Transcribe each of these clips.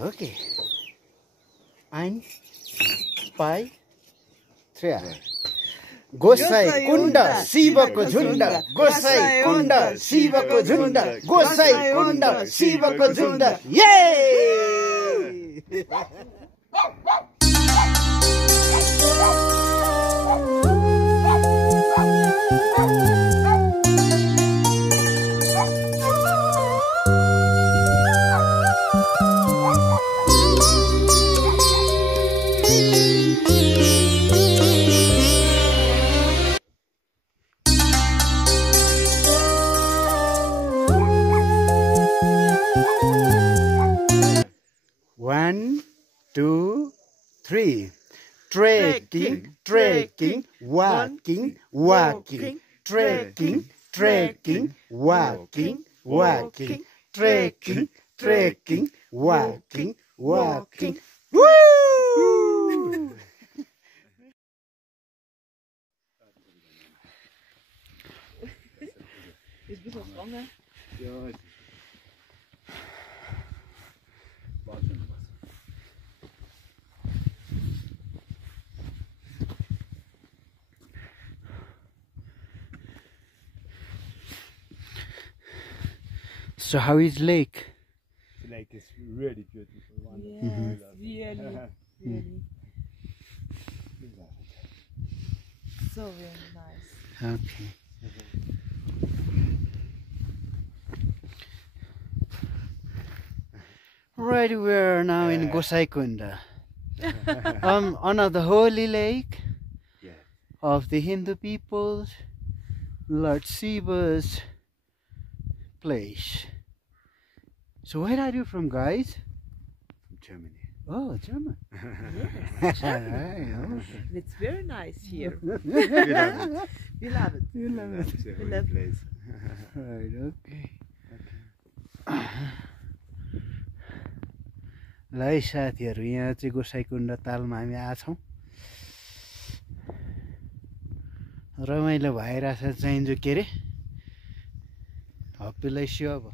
Okay. 1, 5, 3. गोसाई कुण्ड शिवको झुण्ड गोसाई कुण्ड शिवको झुण्ड गोसाई कुण्ड शिवको झुण्ड ये One, 2, 3. Trekking, trekking, walking, walking. Trekking, trekking, walking, walking. Trekking, trekking, walking, walking. Woo! Is ein bisschen langer. Ja, So how is lake? the lake is really beautiful. Yes, really, really. So very nice. Okay. Right, we are now in Gosai Kunda, on the holy lake of the Hindu peoples, Lord Shiva's place. So where are you from, guys? Germany. Oh, German. Yes, Alright, okay. it's very nice here. We love it. We love it. You love it. It's a We holy love it. place. Right, okay. ल है साथीहरू यहाँ चाहिँ गोसाइकुण्ड तालमा हामी आछौँ रमाइलो भइरहेछ चाहिन्छ के अरे हप्पीलाई सियो अब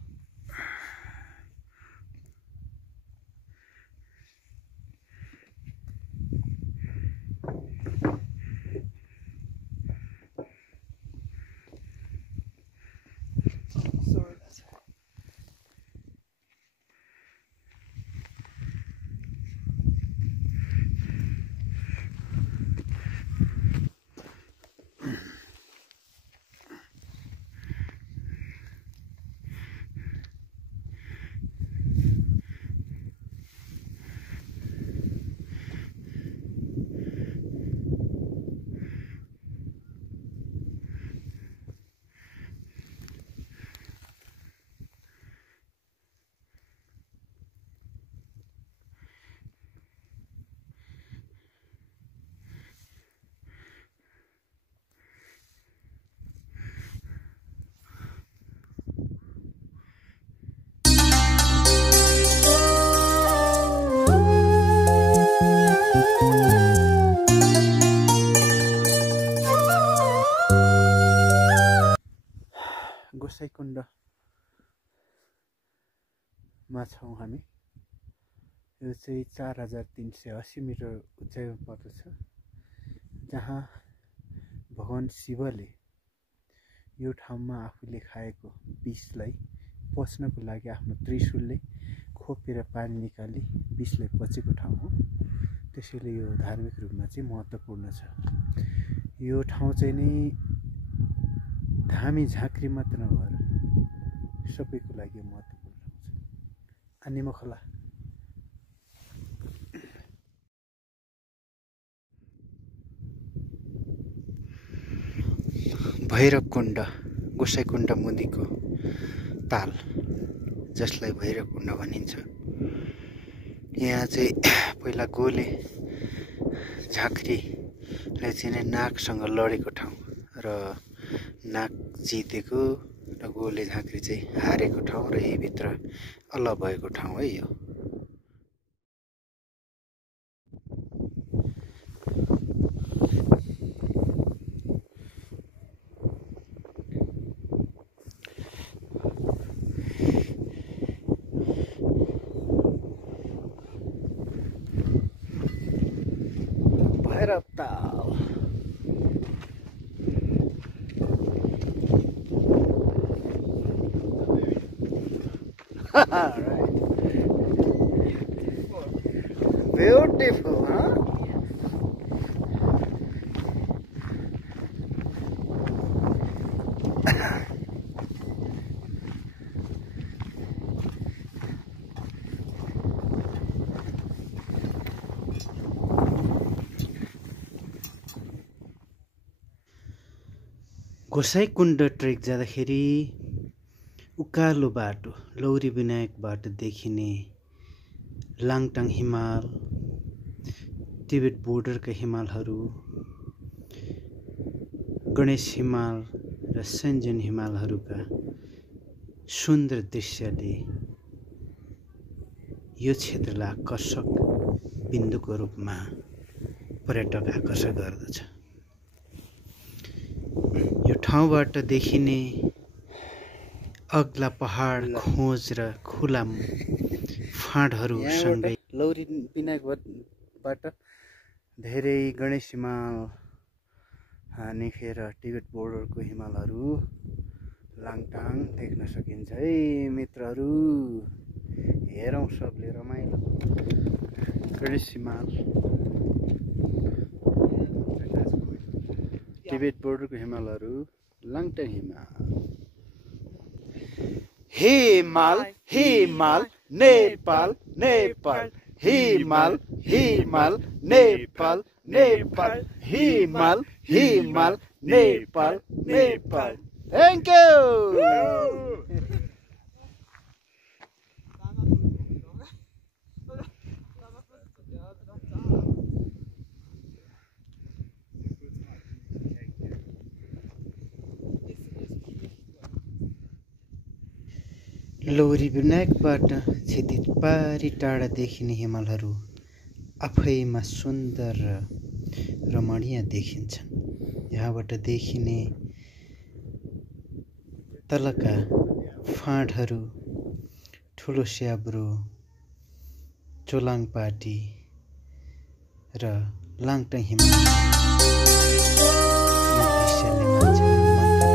Sorry, that's गोसाइकुण्डमा छौँ हामी यो चाहिँ 4380 मिटर उचाइमा पर्दछ जहाँ भगवान शिवले यो ठाउँमा आफूले खाएको विषलाई पच्नको लागि आफ्नो त्रिशूलले खोपेर पानी निकाली विषलाई पचेको ठाउँ हो त्यसैले यो धार्मिक रूपमा चाहिँ महत्त्वपूर्ण छ यो ठाउँ चाहिँ नि धामी झाँक्री मात्र नभएर सबैको लागि महत्त्वपूर्ण हुन्छ आनिमखोला भैरवकुण्ड गोसाइकुण्ड मुनिको ताल जसलाई भैरवकुण्ड भनिन्छ यहाँ चाहिँ पहिला गोले झाँक्रीले चाहिँ नागसँग लडेको ठाउँ र नाग जितेको र गोले झाँक्री चाहिँ हारेको ठाउँ र यही भित्र अलग भएको ठाउँ है यो Seraptal. Right. Beautiful, huh? Gosaikunda trek जाँदाखेरि उकालो बाटो लौरी विनायकबाट देखिने लाङटाङ हिमाल, तिब्बत बोर्डरका हिमालहरू, गणेश हिमाल र सेन्जन हिमालहरूका सुन्दर दृश्यले यो क्षेत्रलाई आकर्षक बिन्दुको रूपमा पर्यटक आकर्षण गर्दछ। यो ठाउँबाट देखिने अग्ला पहाड खोज र खुला फाँटहरू सँगै लौरी विनायकबाट धेरै गणेश हिमाल हानेखेर तिब्बत बोर्डरको हिमालहरू लाङटाङ देख्न सकिन्छ है मित्रहरू। हेरौँ सबले रमाइलो गणेश हिमाल, तिब्बत बोर्डरको हिमालहरू, लाङटाङ हिमाल। हिमाल हिमाल नेपाल नेपाल, हिमाल हिमाल नेपाल नेपाल, हिमाल हिमाल नेपाल नेपाल। Thank you. लौरी विनायकबाट क्षितिज पारी टाढा देखिने हिमालहरू आफैमा सुन्दर र रमणीय देखिन्छन्। यहाँबाट देखिने तलका फाँटहरू ठुलो स्याब्रो, चोलाङपाटी र लाङटाङ हिमाल दृश्यले मान्छेलाई मन्त्र